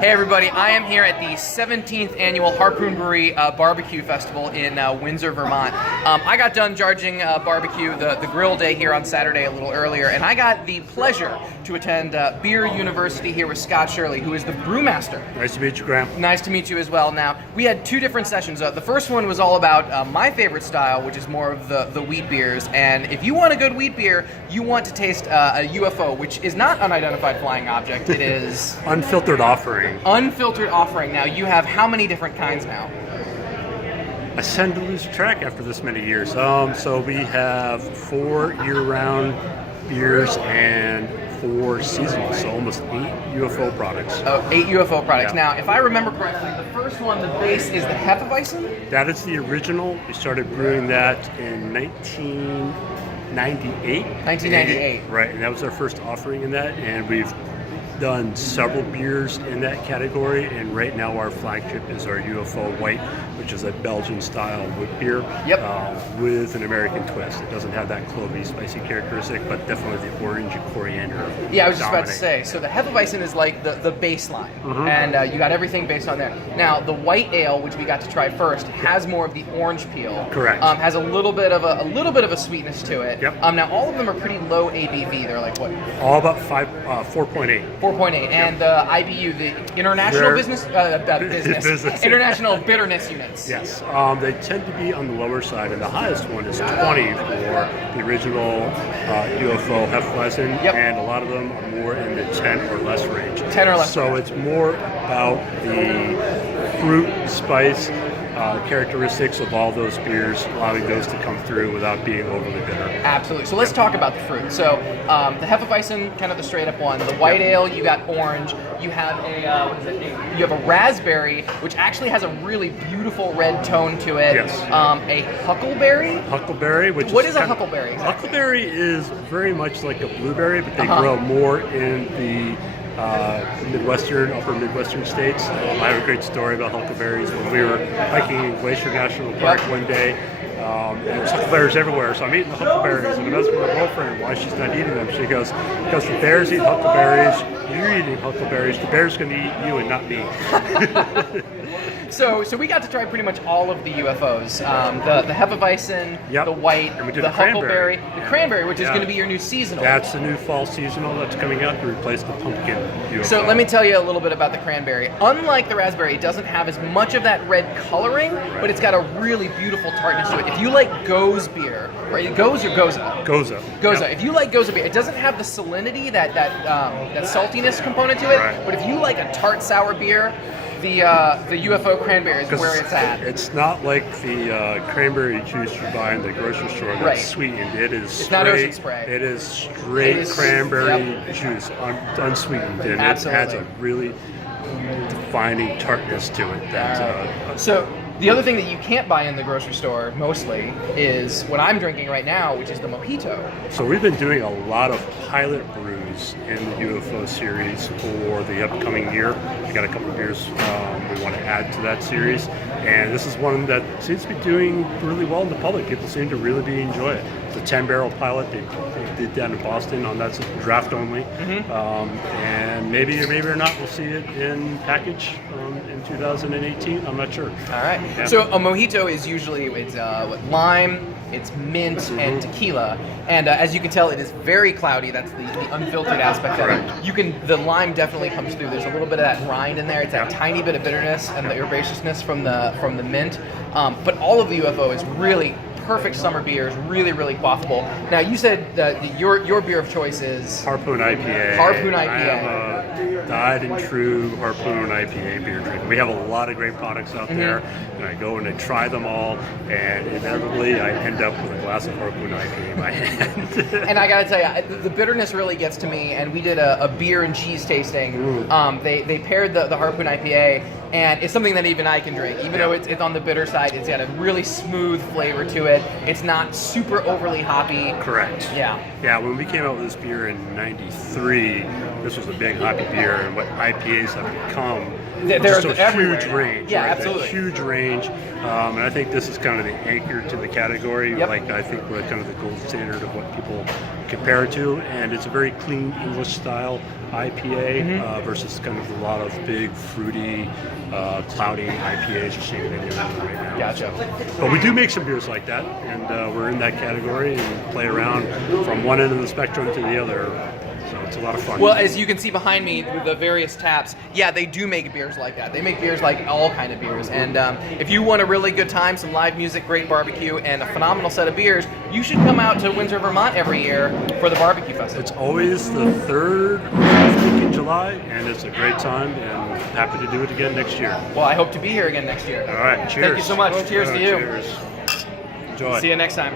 Hey everybody, I am here at the 17th annual Harpoon Brewery Barbecue Festival in Windsor, Vermont. I got done charging barbecue the grill day here on Saturday a little earlier, and I got the pleasure to attend Beer University here with Scott Shirley, who is the brewmaster. Nice to meet you, Graham. Nice to meet you as well. Now, we had two different sessions. The first one was all about my favorite style, which is more of the wheat beers, and if you want a good wheat beer, you want to taste a UFO, which is not unidentified flying object, it is... Unfiltered offering. Unfiltered offering. Now, you have how many different kinds now? I tend to lose track after this many years. So we have 4 year-round beers and 4 seasonal, so almost 8 UFO products. Oh, 8 UFO products. Yeah. Now, if I remember correctly, the first one, the base, is the Hefeweizen? That is the original. We started brewing that in 1998. 1998. Right, and that was our first offering in that, and we've done several beers in that category, and right now our flagship is our UFO White, which is a Belgian-style wood beer with an American twist. It doesn't have that clovey, spicy characteristic, but definitely the orange and coriander. Yeah, I was just about to say. So the Hefeweizen is like the baseline, and you got everything based on there. Now the white ale, which we got to try first, has more of the orange peel. Correct. Has a little bit of a sweetness to it. Yep. Now all of them are pretty low ABV. They're like what? All about 4.8. 4.8, and the IBU, the International Business Business. International Bitterness Units. Yes, they tend to be on the lower side, and the highest one is 20 for the original UFO Hefeweizen, and a lot of them are more in the 10 or less range. 10 or less. So it's more about the fruit, spice, characteristics of all those beers, allowing those to come through without being overly bitter. Absolutely. So let's talk about the fruit. So the Hefeweizen, kind of the straight up one. The white ale, you got orange. You have you have a raspberry, which actually has a really beautiful red tone to it. Yes. A huckleberry. Huckleberry, What is a huckleberry? Exactly? Huckleberry is very much like a blueberry, but they grow more in the upper Midwestern states. I have a great story about huckleberries. When we were hiking in Glacier National Park one day, there was huckleberries everywhere, so I'm eating the huckleberries, and I asked my girlfriend why she's not eating them. She goes, because the bears eat huckleberries, you're eating huckleberries, the bear's going to eat you and not me. So we got to try pretty much all of the UFOs. The Hefeweizen, the white, the huckleberry, the cranberry, which is going to be your new seasonal. That's the new fall seasonal that's coming out to replace the pumpkin UFO. So let me tell you a little bit about the cranberry. Unlike the raspberry, it doesn't have as much of that red coloring, but it's got a really beautiful tartness to it. If you like Goze beer, right? Goze or Goza? Goza. Goza. If you like Goza beer, it doesn't have the salinity, that saltiness component to it. But if you like a tart sour beer, the UFO cranberry is where it's at. It's not like the cranberry juice you buy in the grocery store that's sweetened. It's not Ocean Spray. It is straight cranberry juice, unsweetened, and it adds a really defining tartness to it. So the other thing that you can't buy in the grocery store mostly is what I'm drinking right now, which is the Mojito. So we've been doing a lot of pilot brews in the UFO series for the upcoming year. We got a couple of beers we want to add to that series, and this is one that seems to be doing really well in the public. People seem to really be enjoying it. The 10-barrel pilot they did down in Boston on that's draft only, and maybe or not we'll see it in package in 2018. I'm not sure. All right. Yeah. So a Mojito is usually lime, it's mint, and tequila, and as you can tell, it is very cloudy. That's the unfiltered aspect of it. The lime definitely comes through. There's a little bit of that rind in there. It's that tiny bit of bitterness and the herbaceousness from the mint. But all of the UFO is really perfect summer beers, really, really quaffable. Now, you said that your beer of choice is Harpoon IPA. Harpoon IPA. I am a dyed and true Harpoon IPA beer drinker. We have a lot of great products out there, and I go and I try them all, and inevitably I end up with a glass of Harpoon IPA in my hand. And I gotta tell you, the bitterness really gets to me, and we did a beer and cheese tasting. They paired the Harpoon IPA, and it's something that even I can drink. Even though it's on the bitter side, it's got a really smooth flavor to it. It's not super overly hoppy. Correct. Yeah. Yeah, when we came out with this beer in '93, this was a big hoppy beer, and what IPAs have become They're just a everywhere. huge range. Yeah, right? absolutely. A huge range, and I think this is kind of the anchor to the category. Like I think we're kind of the gold standard of what people compare it to, and it's a very clean English style IPA versus kind of a lot of big, fruity, cloudy IPAs you're seeing in right now. Gotcha. But we do make some beers like that, and we're in that category and play around from one end of the spectrum to the other. So it's a lot of fun. Well, as you can see behind me, with the various taps, yeah, they do make beers like that. They make beers like all kind of beers. And if you want a really good time, some live music, great barbecue, and a phenomenal set of beers, you should come out to Windsor, Vermont every year for the barbecue festival. It's always the third or fourth week in July, and it's a great time, and happy to do it again next year. Well, I hope to be here again next year. All right, cheers. Thank you so much. Cheers to you. Cheers. Enjoy. See you next time.